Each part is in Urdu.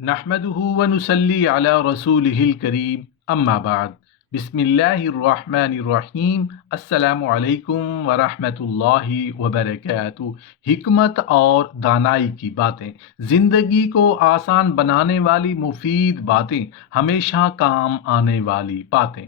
نحمده ونصلي على رسوله الكريم اما بعد بسم اللہ الرحمن الرحیم السلام علیکم ورحمۃ اللہ وبرکاتہ۔ حکمت اور دانائی کی باتیں، زندگی کو آسان بنانے والی مفید باتیں، ہمیشہ کام آنے والی باتیں۔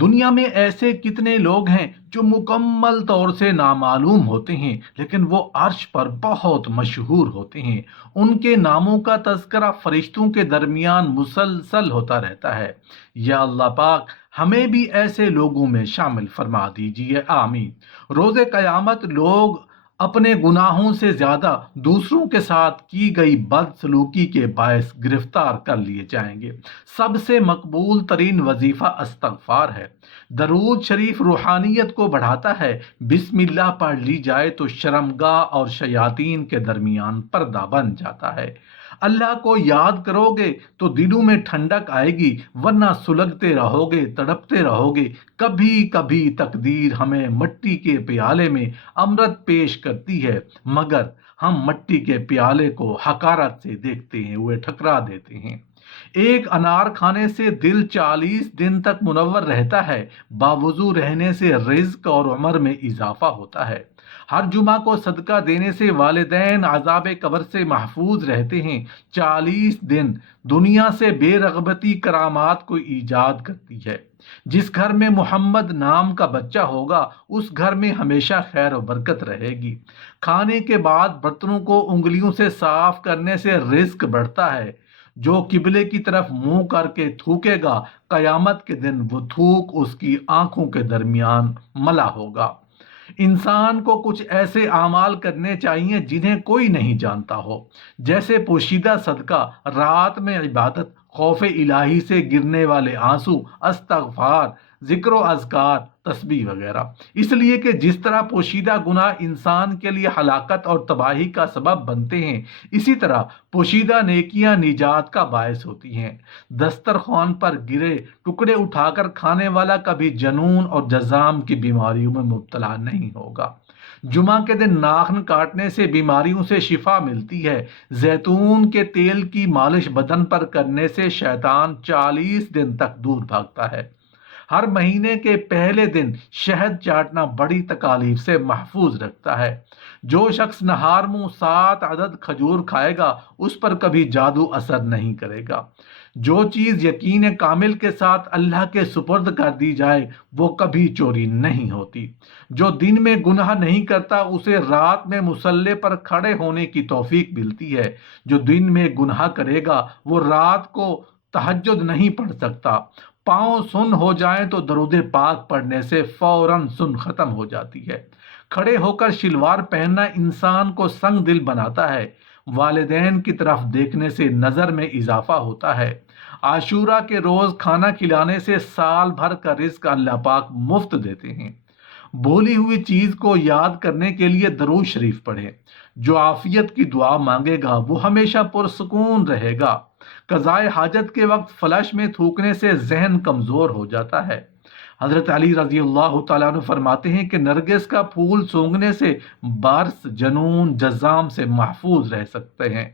دنیا میں ایسے کتنے لوگ ہیں جو مکمل طور سے نامعلوم ہوتے ہیں لیکن وہ عرش پر بہت مشہور ہوتے ہیں۔ ان کے ناموں کا تذکرہ فرشتوں کے درمیان مسلسل ہوتا رہتا ہے۔ یا اللہ پاک ہمیں بھی ایسے لوگوں میں شامل فرما دیجیے، آمین۔ روز قیامت لوگ اپنے گناہوں سے زیادہ دوسروں کے ساتھ کی گئی بد سلوکی کے باعث گرفتار کر لیے جائیں گے۔ سب سے مقبول ترین وظیفہ استغفار ہے۔ درود شریف روحانیت کو بڑھاتا ہے۔ بسم اللہ پڑھ لی جائے تو شرمگاہ اور شیاطین کے درمیان پردہ بن جاتا ہے۔ اللہ کو یاد کرو گے تو دلوں میں ٹھنڈک آئے گی، ورنہ سلگتے رہو گے، تڑپتے رہو گے۔ کبھی کبھی تقدیر ہمیں مٹی کے پیالے میں امرت پیش کرتی ہے، مگر ہم مٹی کے پیالے کو حقارت سے دیکھتے ہیں، وہ ٹھکرا دیتے ہیں۔ ایک انار کھانے سے دل 40 دن تک منور رہتا ہے، باوضو رہنے سے رزق اور عمر میں اضافہ ہوتا ہے۔ ہر جمعہ کو صدقہ دینے سے والدین عذاب قبر سے محفوظ رہتے ہیں۔ 40 دن دنیا سے بے رغبتی کرامات کو ایجاد کرتی ہے۔ جس گھر میں محمد نام کا بچہ ہوگا اس گھر میں ہمیشہ خیر و برکت رہے گی۔ کھانے کے بعد برتنوں کو انگلیوں سے صاف کرنے سے رزق بڑھتا ہے۔ جو قبلے کی طرف منہ کر کے تھوکے گا قیامت کے دن وہ تھوک اس کی آنکھوں کے درمیان ملا ہوگا۔ انسان کو کچھ ایسے اعمال کرنے چاہیے جنہیں کوئی نہیں جانتا ہو، جیسے پوشیدہ صدقہ، رات میں عبادت، خوف الہی سے گرنے والے آنسو، استغفار، ذکر و اذکار، تسبیح وغیرہ۔ اس لیے کہ جس طرح پوشیدہ گناہ انسان کے لیے ہلاکت اور تباہی کا سبب بنتے ہیں، اسی طرح پوشیدہ نیکیاں نجات کا باعث ہوتی ہیں۔ دسترخوان پر گرے ٹکڑے اٹھا کر کھانے والا کبھی جنون اور جذام کی بیماریوں میں مبتلا نہیں ہوگا۔ جمعہ کے دن ناخن کاٹنے سے بیماریوں سے شفا ملتی ہے۔ زیتون کے تیل کی مالش بدن پر کرنے سے شیطان 40 دن تک دور بھاگتا ہے۔ ہر مہینے کے پہلے دن شہد چاٹنا بڑی تکالیف سے محفوظ رکھتا ہے۔ جو شخص نہار منہ 7 عدد کھجور کھائے گا اس پر کبھی جادو اثر نہیں کرے گا۔ جو چیز یقین کامل کے ساتھ اللہ کے سپرد کر دی جائے وہ کبھی چوری نہیں ہوتی۔ جو دن میں گناہ نہیں کرتا اسے رات میں مصلی پر کھڑے ہونے کی توفیق ملتی ہے۔ جو دن میں گناہ کرے گا وہ رات کو تہجد نہیں پڑھ سکتا۔ پاؤں سن ہو جائیں تو درود پاک پڑھنے سے فوراً سن ختم ہو جاتی ہے۔ کھڑے ہو کر شلوار پہننا انسان کو سنگ دل بناتا ہے۔ والدین کی طرف دیکھنے سے نظر میں اضافہ ہوتا ہے۔ عاشورہ کے روز کھانا کھلانے سے سال بھر کا رزق اللہ پاک مفت دیتے ہیں۔ بولی ہوئی چیز کو یاد کرنے کے لیے درود شریف پڑھیں۔ جو عافیت کی دعا مانگے گا وہ ہمیشہ پرسکون رہے گا۔ قضائے حاجت کے وقت فلش میں تھوکنے سے ذہن کمزور ہو جاتا ہے۔ حضرت علی رضی اللہ تعالیٰ عنہ فرماتے ہیں کہ نرگس کا پھول سونگھنے سے برس، جنون، جذام سے محفوظ رہ سکتے ہیں۔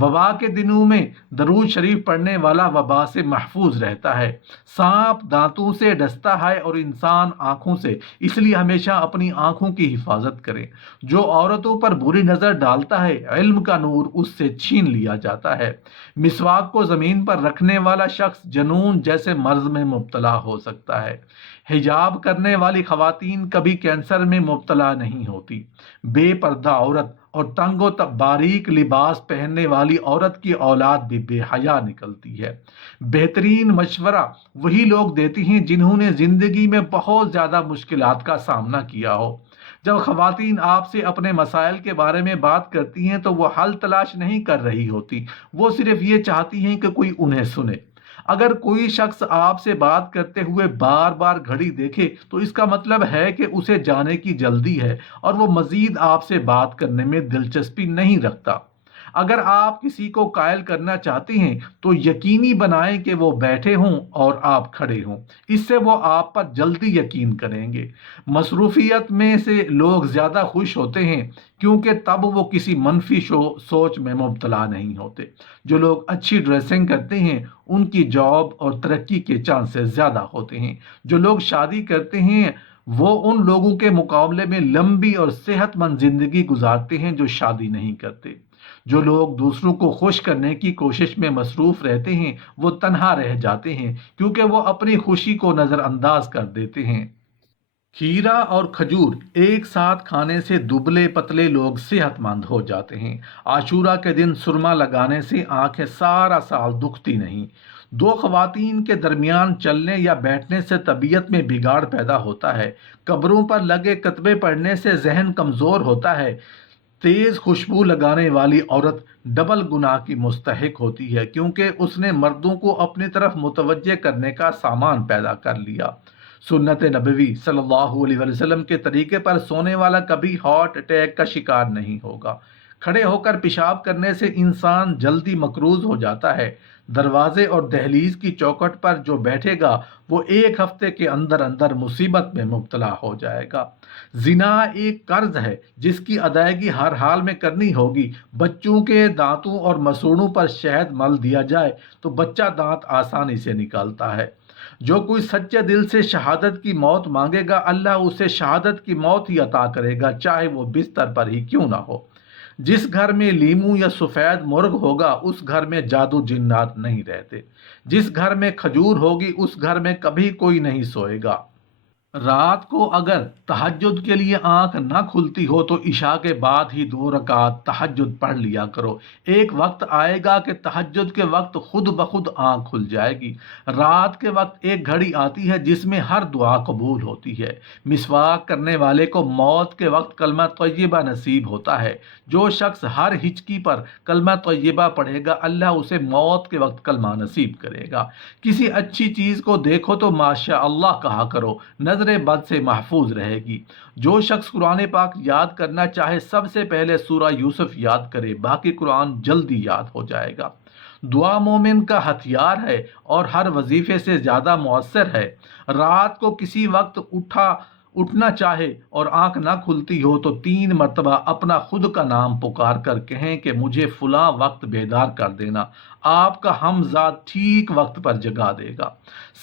وبا کے دنوں میں درود شریف پڑھنے والا وبا سے محفوظ رہتا ہے۔ سانپ دانتوں سے ڈستا ہے اور انسان آنکھوں سے، اس لیے ہمیشہ اپنی آنکھوں کی حفاظت کریں۔ جو عورتوں پر بری نظر ڈالتا ہے علم کا نور اس سے چھین لیا جاتا ہے۔ مسواک کو زمین پر رکھنے والا شخص جنون جیسے مرض میں مبتلا ہو سکتا ہے۔ حجاب کرنے والی خواتین کبھی کینسر میں مبتلا نہیں ہوتی۔ بے پردہ عورت اور تنگ و باریک لباس پہننے والی عورت کی اولاد بھی بے حیا نکلتی ہے۔ بہترین مشورہ وہی لوگ دیتی ہیں جنہوں نے زندگی میں بہت زیادہ مشکلات کا سامنا کیا ہو۔ جب خواتین آپ سے اپنے مسائل کے بارے میں بات کرتی ہیں تو وہ حل تلاش نہیں کر رہی ہوتی، وہ صرف یہ چاہتی ہیں کہ کوئی انہیں سنے۔ اگر کوئی شخص آپ سے بات کرتے ہوئے بار بار گھڑی دیکھے تو اس کا مطلب ہے کہ اسے جانے کی جلدی ہے اور وہ مزید آپ سے بات کرنے میں دلچسپی نہیں رکھتا۔ اگر آپ کسی کو قائل کرنا چاہتے ہیں تو یقینی بنائیں کہ وہ بیٹھے ہوں اور آپ کھڑے ہوں، اس سے وہ آپ پر جلدی یقین کریں گے۔ مصروفیت میں سے لوگ زیادہ خوش ہوتے ہیں کیونکہ تب وہ کسی منفی سوچ میں مبتلا نہیں ہوتے۔ جو لوگ اچھی ڈریسنگ کرتے ہیں ان کی جاب اور ترقی کے چانسز زیادہ ہوتے ہیں۔ جو لوگ شادی کرتے ہیں وہ ان لوگوں کے مقابلے میں لمبی اور صحت مند زندگی گزارتے ہیں جو شادی نہیں کرتے۔ جو لوگ دوسروں کو خوش کرنے کی کوشش میں مصروف رہتے ہیں وہ تنہا رہ جاتے ہیں کیونکہ وہ اپنی خوشی کو نظر انداز کر دیتے ہیں۔ کھیرا اور کھجور ایک ساتھ کھانے سے دبلے پتلے لوگ صحت مند ہو جاتے ہیں۔ عاشورہ کے دن سرما لگانے سے آنکھیں سارا سال دکھتی نہیں۔ دو خواتین کے درمیان چلنے یا بیٹھنے سے طبیعت میں بگاڑ پیدا ہوتا ہے۔ قبروں پر لگے کتبے پڑھنے سے ذہن کمزور ہوتا ہے۔ تیز خوشبو لگانے والی عورت ڈبل گناہ کی مستحق ہوتی ہے کیونکہ اس نے مردوں کو اپنی طرف متوجہ کرنے کا سامان پیدا کر لیا۔ سنت نبوی صلی اللہ علیہ وسلم کے طریقے پر سونے والا کبھی ہارٹ اٹیک کا شکار نہیں ہوگا۔ کھڑے ہو کر پیشاب کرنے سے انسان جلدی مقروض ہو جاتا ہے۔ دروازے اور دہلیز کی چوکھٹ پر جو بیٹھے گا وہ ایک ہفتے کے اندر اندر مصیبت میں مبتلا ہو جائے گا۔ زنا ایک قرض ہے جس کی ادائیگی ہر حال میں کرنی ہوگی۔ بچوں کے دانتوں اور مسوڑوں پر شہد مل دیا جائے تو بچہ دانت آسانی سے نکالتا ہے۔ جو کوئی سچے دل سے شہادت کی موت مانگے گا اللہ اسے شہادت کی موت ہی عطا کرے گا، چاہے وہ بستر پر ہی کیوں نہ ہو۔ جس گھر میں لیموں یا سفید مرغ ہوگا اس گھر میں جادو جنات نہیں رہتے۔ جس گھر میں کھجور ہوگی اس گھر میں کبھی کوئی نہیں سوئے گا۔ رات کو اگر تہجد کے لیے آنکھ نہ کھلتی ہو تو عشاء کے بعد ہی 2 رکعت تہجد پڑھ لیا کرو۔ ایک وقت آئے گا کہ تہجد کے وقت خود بخود آنکھ کھل جائے گی۔ رات کے وقت ایک گھڑی آتی ہے جس میں ہر دعا قبول ہوتی ہے۔ مسواک کرنے والے کو موت کے وقت کلمہ طیبہ نصیب ہوتا ہے۔ جو شخص ہر ہچکی پر کلمہ طیبہ پڑھے گا اللہ اسے موت کے وقت کلمہ نصیب کرے گا۔ کسی اچھی چیز کو دیکھو تو ماشاء اللہ کہا کرو، نظر بد سے محفوظ رہے گی۔ جو شخص قرآن پاک یاد کرنا چاہے سب سے پہلے سورہ یوسف یاد کرے، باقی قرآن جلدی یاد ہو جائے گا۔ دعا مومن کا ہتھیار ہے اور ہر وظیفے سے زیادہ مؤثر ہے۔ رات کو کسی وقت اٹھنا چاہے اور آنکھ نہ کھلتی ہو تو 3 مرتبہ اپنا خود کا نام پکار کر کہیں کہ مجھے فلاں وقت بیدار کر دینا، آپ کا ہمزاد ٹھیک وقت پر جگا دے گا۔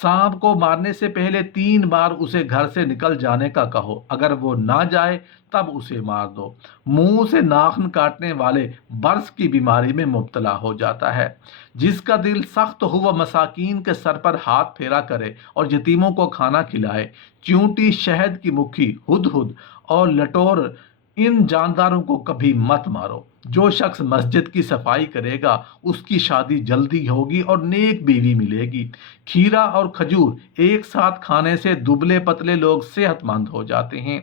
سانپ کو مارنے سے پہلے 3 بار اسے گھر سے نکل جانے کا کہو، اگر وہ نہ جائے تب اسے مار دو۔ منہ سے ناخن کاٹنے والے برس کی بیماری میں مبتلا ہو جاتا ہے۔ جس کا دل سخت ہو وہ مساکین کے سر پر ہاتھ پھیرا کرے اور یتیموں کو کھانا کھلائے۔ چیونٹی، شہد کی مکھی، ہدہد اور لٹور ان جانداروں کو کبھی مت مارو۔ جو شخص مسجد کی صفائی کرے گا اس کی شادی جلدی ہوگی اور نیک بیوی ملے گی۔ کھیرا اور کھجور ایک ساتھ کھانے سے دبلے پتلے لوگ صحت مند ہو جاتے ہیں۔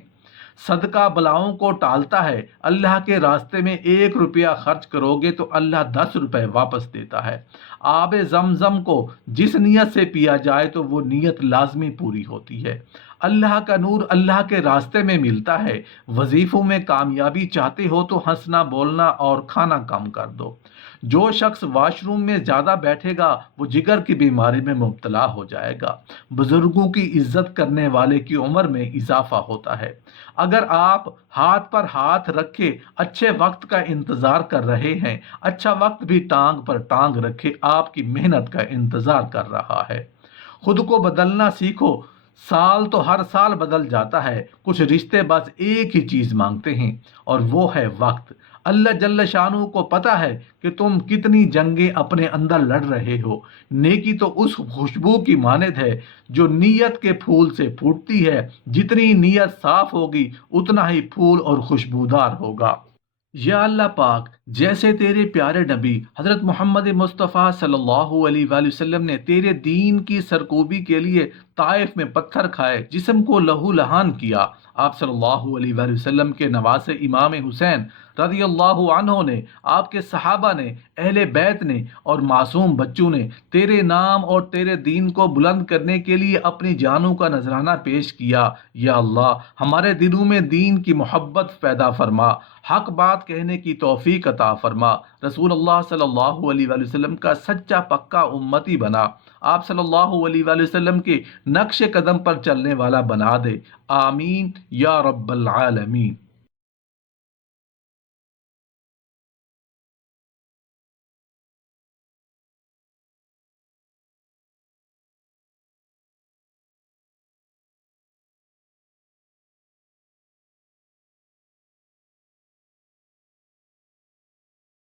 صدقہ بلاؤں کو ٹالتا ہے۔ اللہ کے راستے میں 1 روپیہ خرچ کرو گے تو اللہ 10 روپے واپس دیتا ہے۔ آب زمزم کو جس نیت سے پیا جائے تو وہ نیت لازمی پوری ہوتی ہے۔ اللہ کا نور اللہ کے راستے میں ملتا ہے۔ وظیفوں میں کامیابی چاہتے ہو تو ہنسنا بولنا اور کھانا کم کر دو۔ جو شخص واش روم میں زیادہ بیٹھے گا وہ جگر کی بیماری میں مبتلا ہو جائے گا۔ بزرگوں کی عزت کرنے والے کی عمر میں اضافہ ہوتا ہے۔ اگر آپ ہاتھ پر ہاتھ رکھے اچھے وقت کا انتظار کر رہے ہیں، اچھا وقت بھی ٹانگ پر ٹانگ رکھے آپ کی محنت کا انتظار کر رہا ہے۔ خود کو بدلنا سیکھو، سال تو ہر سال بدل جاتا ہے، کچھ رشتے بس ایک ہی چیز مانگتے ہیں اور وہ ہے وقت۔ اللہ جل شانہ کو پتہ ہے کہ تم کتنی جنگیں اپنے اندر لڑ رہے ہو۔ نیکی تو اس خوشبو کی مانند ہے جو نیت کے پھول سے پھوٹتی ہے، جتنی نیت صاف ہوگی اتنا ہی پھول اور خوشبودار ہوگا۔ یا اللہ پاک، جیسے تیرے پیارے نبی حضرت محمد مصطفیٰ صلی اللہ علیہ وآلہ وسلم نے تیرے دین کی سرکوبی کے لیے طائف میں پتھر کھائے، جسم کو لہو لہان کیا، آپ صلی اللہ علیہ وآلہ وسلم کے نواسے امام حسین رضی اللہ عنہ نے، آپ کے صحابہ نے، اہل بیت نے اور معصوم بچوں نے تیرے نام اور تیرے دین کو بلند کرنے کے لیے اپنی جانوں کا نذرانہ پیش کیا۔ یا اللہ، ہمارے دلوں میں دین کی محبت پیدا فرما، حق بات کہنے کی توفیق عطا فرما۔ رسول اللہ صلی اللہ علیہ وآلہ وسلم کا سچا پکا امتی بنا، آپ صلی اللہ علیہ وآلہ وسلم کے نقش قدم پر چلنے والا بنا دے، آمین یا رب العالمین۔